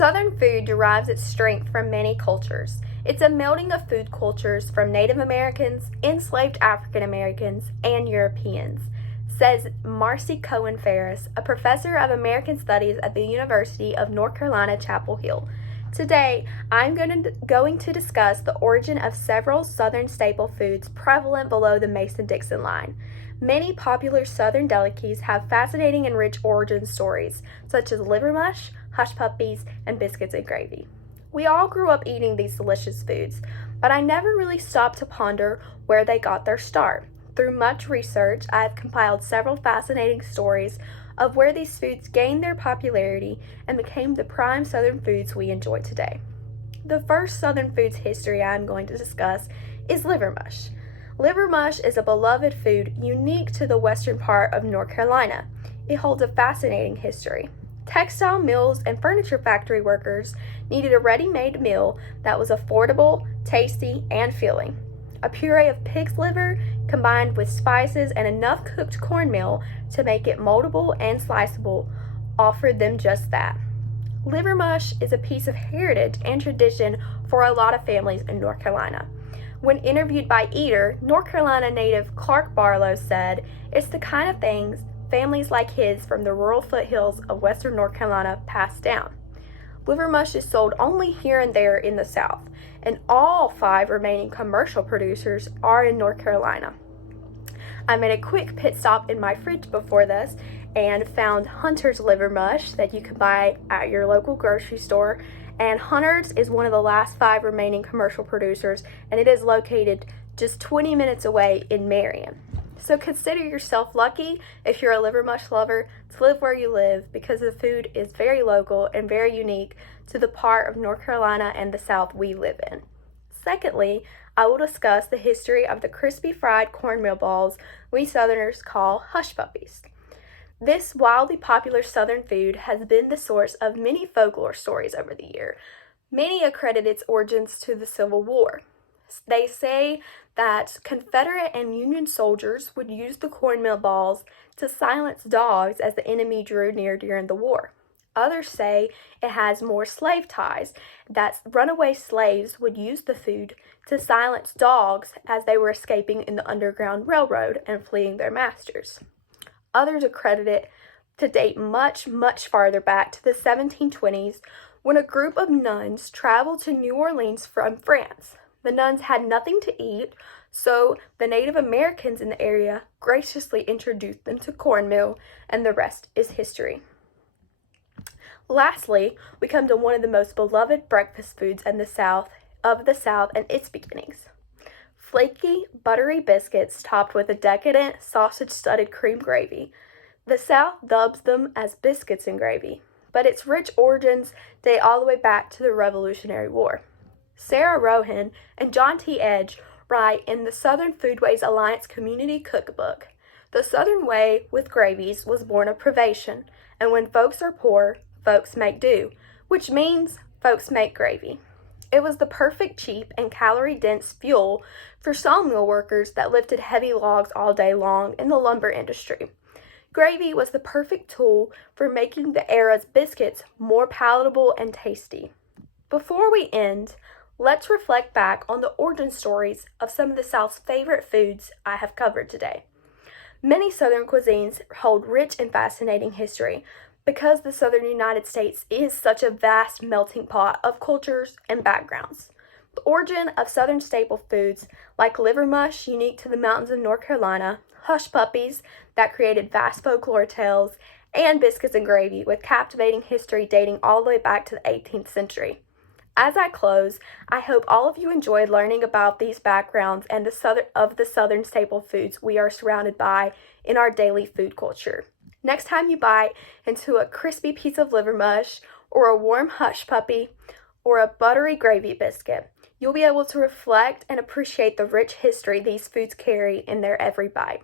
Southern food derives its strength from many cultures. It's a melding of food cultures from Native Americans, enslaved African Americans, and Europeans, says Marcy Cohen Ferris, a professor of American Studies at the University of North Carolina, Chapel Hill. Today, I'm going to discuss the origin of several Southern staple foods prevalent below the Mason-Dixon line. Many popular Southern delicacies have fascinating and rich origin stories, such as liver mush, hush puppies, and biscuits and gravy. We all grew up eating these delicious foods, but I never really stopped to ponder where they got their start. Through much research, I have compiled several fascinating stories of where these foods gained their popularity and became the prime Southern foods we enjoy today. The first Southern foods history I am going to discuss is liver mush. Liver mush is a beloved food unique to the western part of North Carolina. It holds a fascinating history. Textile mills and furniture factory workers needed a ready-made meal that was affordable, tasty, and filling. A puree of pig's liver combined with spices and enough cooked cornmeal to make it moldable and sliceable offered them just that. Liver mush is a piece of heritage and tradition for a lot of families in North Carolina. When interviewed by Eater, North Carolina native Clark Barlow said, "It's the kind of things families like his from the rural foothills of western North Carolina pass down." Liver mush is sold only here and there in the South, and all 5 remaining commercial producers are in North Carolina. I made a quick pit stop in my fridge before this and found Hunter's liver mush that you can buy at your local grocery store. And Hunter's is one of the last 5 remaining commercial producers, and it is located just 20 minutes away in Marion. So consider yourself lucky if you're a liver mush lover to live where you live, because the food is very local and very unique to the part of North Carolina and the South we live in. Secondly, I will discuss the history of the crispy fried cornmeal balls we Southerners call hush puppies. This wildly popular Southern food has been the source of many folklore stories over the year. Many accredit its origins to the Civil War. They say that Confederate and Union soldiers would use the cornmeal balls to silence dogs as the enemy drew near during the war. Others say it has more slave ties, that runaway slaves would use the food to silence dogs as they were escaping in the Underground Railroad and fleeing their masters. Others accredit it to date much, much farther back to the 1720s, when a group of nuns traveled to New Orleans from France. The nuns had nothing to eat, so the Native Americans in the area graciously introduced them to cornmeal, and the rest is history. Lastly, we come to one of the most beloved breakfast foods in the South and its beginnings. Flaky, buttery biscuits topped with a decadent, sausage-studded cream gravy. The South dubs them as biscuits and gravy, but its rich origins date all the way back to the Revolutionary War. Sarah Rohan and John T. Edge write in the Southern Foodways Alliance Community Cookbook, "The Southern way with gravies was born of privation, and when folks are poor, folks make do, which means folks make gravy." It was the perfect, cheap, and calorie-dense fuel for sawmill workers that lifted heavy logs all day long in the lumber industry. Gravy was the perfect tool for making the era's biscuits more palatable and tasty. Before we end, let's reflect back on the origin stories of some of the South's favorite foods I have covered today. Many Southern cuisines hold rich and fascinating history, because the Southern United States is such a vast melting pot of cultures and backgrounds. The origin of Southern staple foods like liver mush, unique to the mountains of North Carolina, hush puppies that created vast folklore tales, and biscuits and gravy with captivating history dating all the way back to the 18th century. As I close, I hope all of you enjoyed learning about these backgrounds and the Southern staple foods we are surrounded by in our daily food culture. Next time you bite into a crispy piece of liver mush, or a warm hush puppy, or a buttery gravy biscuit, you'll be able to reflect and appreciate the rich history these foods carry in their every bite.